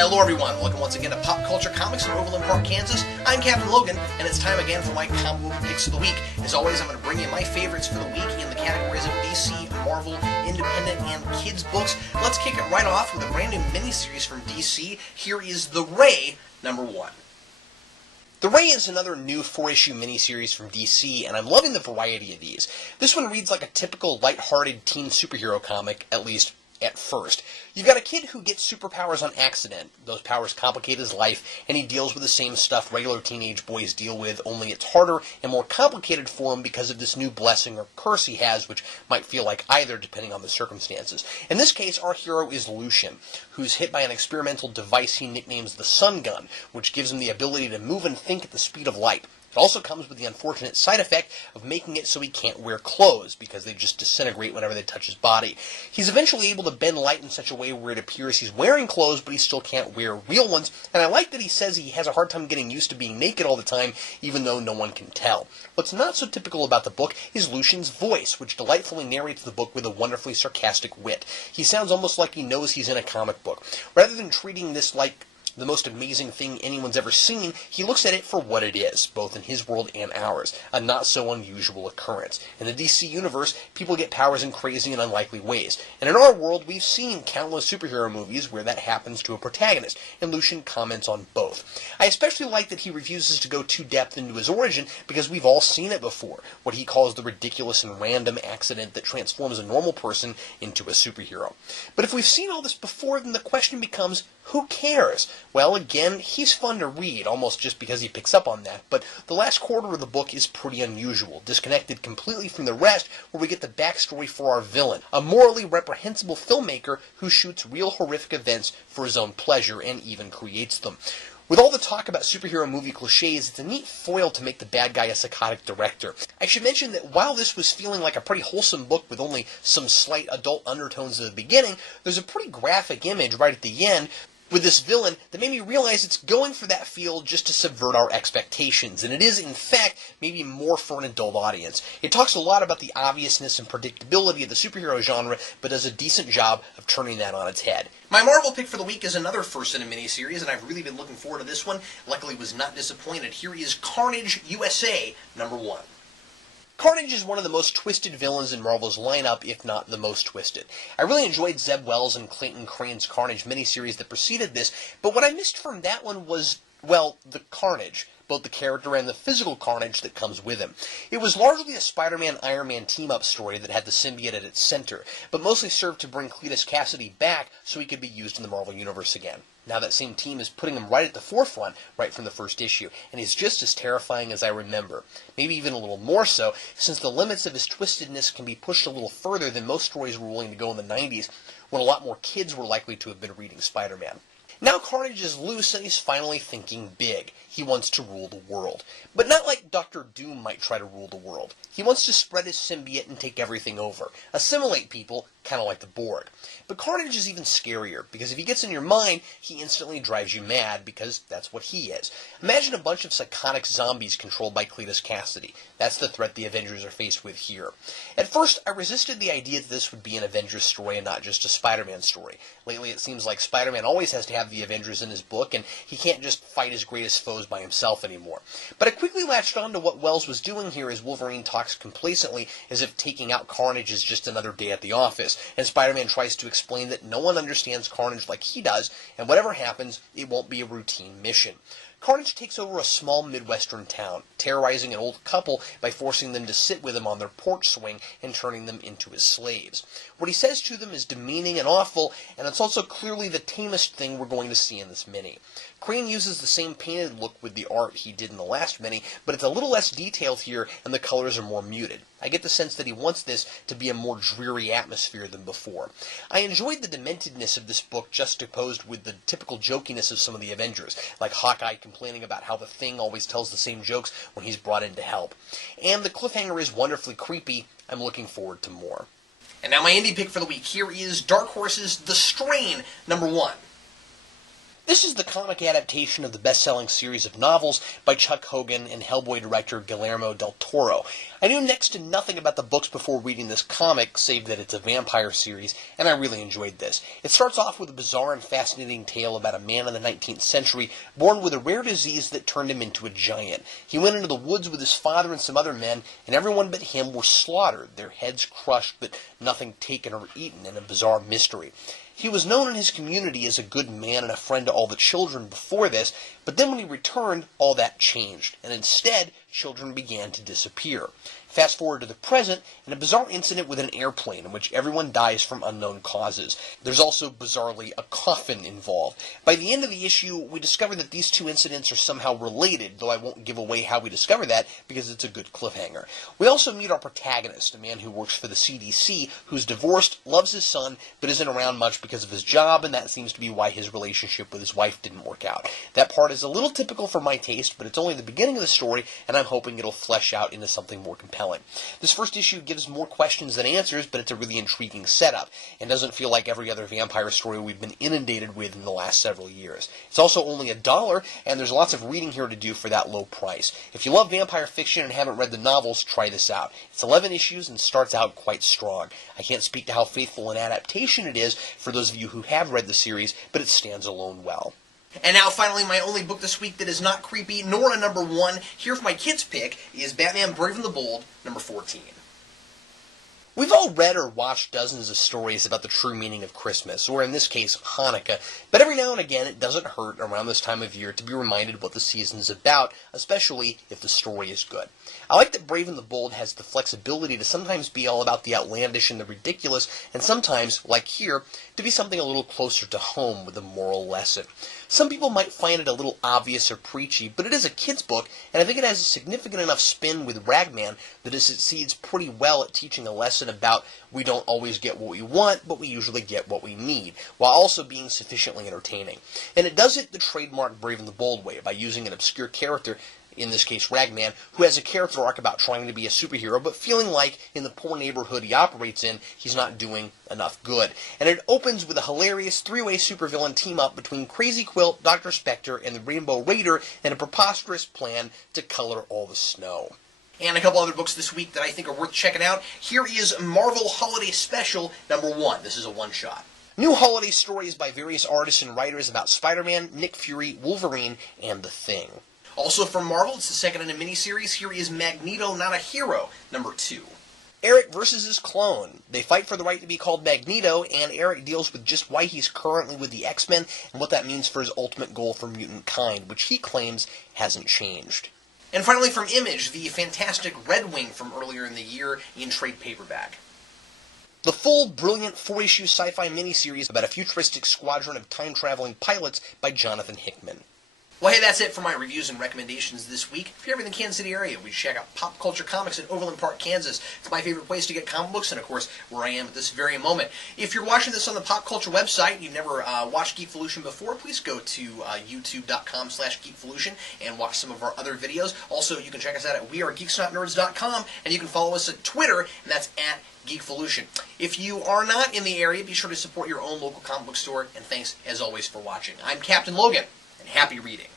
Hello everyone, welcome once again to Pop Culture Comics in Overland Park, Kansas. I'm Captain Logan, and it's time again for my comic book picks of the week. As always, I'm going to bring you my favorites for the week in the categories of DC, Marvel, Independent, and Kids books. Let's kick it right off with a brand new miniseries from DC. Here is The Ray, #1. The Ray is another new 4-issue miniseries from DC, and I'm loving the variety of these. This one reads like a typical lighthearted teen superhero comic, at least at first. You've got a kid who gets superpowers on accident. Those powers complicate his life, and he deals with the same stuff regular teenage boys deal with, only it's harder and more complicated for him because of this new blessing or curse he has, which might feel like either depending on the circumstances. In this case, our hero is Lucian, who's hit by an experimental device he nicknames the Sun Gun, which gives him the ability to move and think at the speed of light. It also comes with the unfortunate side effect of making it so he can't wear clothes, because they just disintegrate whenever they touch his body. He's eventually able to bend light in such a way where it appears he's wearing clothes, but he still can't wear real ones, and I like that he says he has a hard time getting used to being naked all the time, even though no one can tell. What's not so typical about the book is Lucian's voice, which delightfully narrates the book with a wonderfully sarcastic wit. He sounds almost like he knows he's in a comic book. Rather than treating this like the most amazing thing anyone's ever seen, he looks at it for what it is, both in his world and ours, a not-so-unusual occurrence. In the DC universe, people get powers in crazy and unlikely ways, and in our world, we've seen countless superhero movies where that happens to a protagonist, and Lucian comments on both. I especially like that he refuses to go too depth into his origin, because we've all seen it before, what he calls the ridiculous and random accident that transforms a normal person into a superhero. But if we've seen all this before, then the question becomes, who cares? Well, again, he's fun to read, almost just because he picks up on that, but the last quarter of the book is pretty unusual, disconnected completely from the rest, where we get the backstory for our villain, a morally reprehensible filmmaker who shoots real horrific events for his own pleasure and even creates them. With all the talk about superhero movie cliches, it's a neat foil to make the bad guy a psychotic director. I should mention that while this was feeling like a pretty wholesome book with only some slight adult undertones at the beginning, there's a pretty graphic image right at the end with this villain that made me realize it's going for that feel just to subvert our expectations, and it is, in fact, maybe more for an adult audience. It talks a lot about the obviousness and predictability of the superhero genre, but does a decent job of turning that on its head. My Marvel pick for the week is another first in a miniseries, and I've really been looking forward to this one. Luckily, was not disappointed. Here is Carnage USA, #1. Carnage is one of the most twisted villains in Marvel's lineup, if not the most twisted. I really enjoyed Zeb Wells and Clayton Crane's Carnage miniseries that preceded this, but what I missed from that one was, well, the Carnage, both the character and the physical carnage that comes with him. It was largely a Spider-Man-Iron Man team-up story that had the symbiote at its center, but mostly served to bring Cletus Cassidy back so he could be used in the Marvel Universe again. Now that same team is putting him right at the forefront, right from the first issue, and he's just as terrifying as I remember. Maybe even a little more so, since the limits of his twistedness can be pushed a little further than most stories were willing to go in the 90s, when a lot more kids were likely to have been reading Spider-Man. Now Carnage is loose and he's finally thinking big. He wants to rule the world. But not like Dr. Doom might try to rule the world. He wants to spread his symbiote and take everything over. Assimilate people, kind of like the Borg. But Carnage is even scarier, because if he gets in your mind, he instantly drives you mad, because that's what he is. Imagine a bunch of psychotic zombies controlled by Cletus Cassidy. That's the threat the Avengers are faced with here. At first, I resisted the idea that this would be an Avengers story and not just a Spider-Man story. Lately, it seems like Spider-Man always has to have the Avengers in his book, and he can't just fight his greatest foes by himself anymore. But I quickly latched on to what Wells was doing here as Wolverine talks complacently as if taking out Carnage is just another day at the office, and Spider-Man tries to explain that no one understands Carnage like he does, and whatever happens, it won't be a routine mission. Carnage takes over a small Midwestern town, terrorizing an old couple by forcing them to sit with him on their porch swing and turning them into his slaves. What he says to them is demeaning and awful, and it's also clearly the tamest thing we're going to see in this mini. Crane uses the same painted look with the art he did in the last mini, but it's a little less detailed here and the colors are more muted. I get the sense that he wants this to be a more dreary atmosphere than before. I enjoyed the dementedness of this book juxtaposed with the typical jokiness of some of the Avengers, like Hawkeye complaining about how the Thing always tells the same jokes when he's brought in to help. And the cliffhanger is wonderfully creepy. I'm looking forward to more. And now my indie pick for the week. Here is Dark Horse's The Strain, #1. This is the comic adaptation of the best-selling series of novels by Chuck Hogan and Hellboy director Guillermo del Toro. I knew next to nothing about the books before reading this comic, save that it's a vampire series, and I really enjoyed this. It starts off with a bizarre and fascinating tale about a man in the 19th century born with a rare disease that turned him into a giant. He went into the woods with his father and some other men, and everyone but him were slaughtered, their heads crushed, but nothing taken or eaten in a bizarre mystery. He was known in his community as a good man and a friend to all the children before this, but then when he returned, all that changed, and instead, children began to disappear. Fast forward to the present, and a bizarre incident with an airplane in which everyone dies from unknown causes. There's also, bizarrely, a coffin involved. By the end of the issue, we discover that these two incidents are somehow related, though I won't give away how we discover that because it's a good cliffhanger. We also meet our protagonist, a man who works for the CDC, who's divorced, loves his son, but isn't around much because of his job, and that seems to be why his relationship with his wife didn't work out. That part is a little typical for my taste, but it's only the beginning of the story, and I'm hoping it'll flesh out into something more compelling. This first issue gives more questions than answers, but it's a really intriguing setup, and doesn't feel like every other vampire story we've been inundated with in the last several years. It's also only $1, and there's lots of reading here to do for that low price. If you love vampire fiction and haven't read the novels, try this out. It's 11 issues and starts out quite strong. I can't speak to how faithful an adaptation it is for those of you who have read the series, but it stands alone well. And now, finally, my only book this week that is not creepy, nor a #1, here for my kids' pick, is Batman Brave and the Bold, #14. We've all read or watched dozens of stories about the true meaning of Christmas, or in this case, Hanukkah, but every now and again it doesn't hurt around this time of year to be reminded what the season's about, especially if the story is good. I like that Brave and the Bold has the flexibility to sometimes be all about the outlandish and the ridiculous, and sometimes, like here, to be something a little closer to home with a moral lesson. Some people might find it a little obvious or preachy, but it is a kid's book, and I think it has a significant enough spin with Ragman that it succeeds pretty well at teaching a lesson about we don't always get what we want, but we usually get what we need, while also being sufficiently entertaining. And it does it the trademark Brave and the Bold way, by using an obscure character, in this case Ragman, who has a character arc about trying to be a superhero, but feeling like, in the poor neighborhood he operates in, he's not doing enough good. And it opens with a hilarious three-way supervillain team-up between Crazy Quilt, Dr. Spectre, and the Rainbow Raider in a preposterous plan to color all the snow. And a couple other books this week that I think are worth checking out. Here is Marvel Holiday Special #1. This is a one-shot. New holiday stories by various artists and writers about Spider-Man, Nick Fury, Wolverine, and The Thing. Also from Marvel, it's the second in a miniseries. Here is Magneto, Not a Hero, #2. Eric versus his clone. They fight for the right to be called Magneto, and Eric deals with just why he's currently with the X-Men and what that means for his ultimate goal for mutant kind, which he claims hasn't changed. And finally from Image, the fantastic Red Wing from earlier in the year in trade paperback. The full, brilliant 4-issue sci-fi miniseries about a futuristic squadron of time-traveling pilots by Jonathan Hickman. Well, hey, that's it for my reviews and recommendations this week. If you're ever in the Kansas City area, we check out Pop Culture Comics in Overland Park, Kansas. It's my favorite place to get comic books, and of course, where I am at this very moment. If you're watching this on the Pop Culture website, you've never watched Geekvolution before, please go to youtube.com/Geekvolution and watch some of our other videos. Also, you can check us out at wearegeeksnotnerds.com, and you can follow us at Twitter, and that's at Geekvolution. If you are not in the area, be sure to support your own local comic book store, and thanks, as always, for watching. I'm Captain Logan, and happy reading.